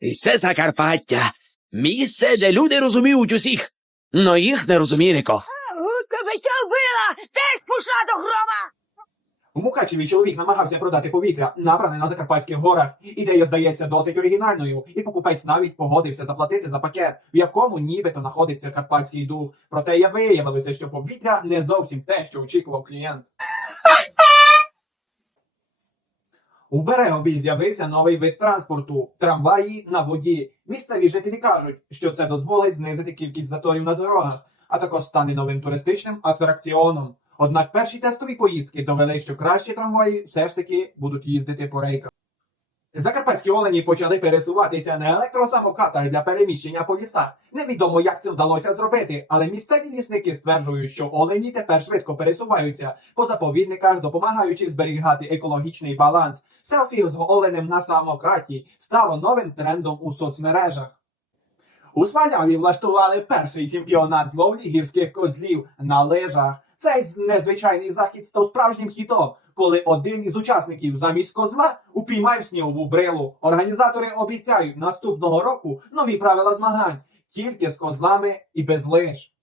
І це Закарпаття. Місце, де люди розуміють усіх, но їх не розуміє ніко. Кобитя вбила! Теж пішла до грома! У Мукачеві чоловік намагався продати повітря, набране на Закарпатських горах. Ідея здається досить оригінальною, і покупець навіть погодився заплатити за пакет, в якому нібито знаходиться карпатський дух. Проте я виявилося, що повітря не зовсім те, що очікував клієнт. У Берегові з'явився новий вид транспорту трамваї на воді. Місцеві жителі кажуть, що це дозволить знизити кількість заторів на дорогах, а також стане новим туристичним атракціоном. Однак перші тестові поїздки довели, що кращі трамваї все ж таки будуть їздити по рейках. Закарпатські олені почали пересуватися на електросамокатах для переміщення по лісах. Невідомо, як це вдалося зробити, але місцеві лісники стверджують, що олені тепер швидко пересуваються по заповідниках, допомагаючи зберігати екологічний баланс. Селфі з оленем на самокаті стало новим трендом у соцмережах. У Сваляві влаштували перший чемпіонат з гірських козлів на лижах. Цей незвичайний захід став справжнім хітом, коли один із учасників замість козла упіймав снігову брилу. Організатори обіцяють наступного року нові правила змагань тільки з козлами і без лиж.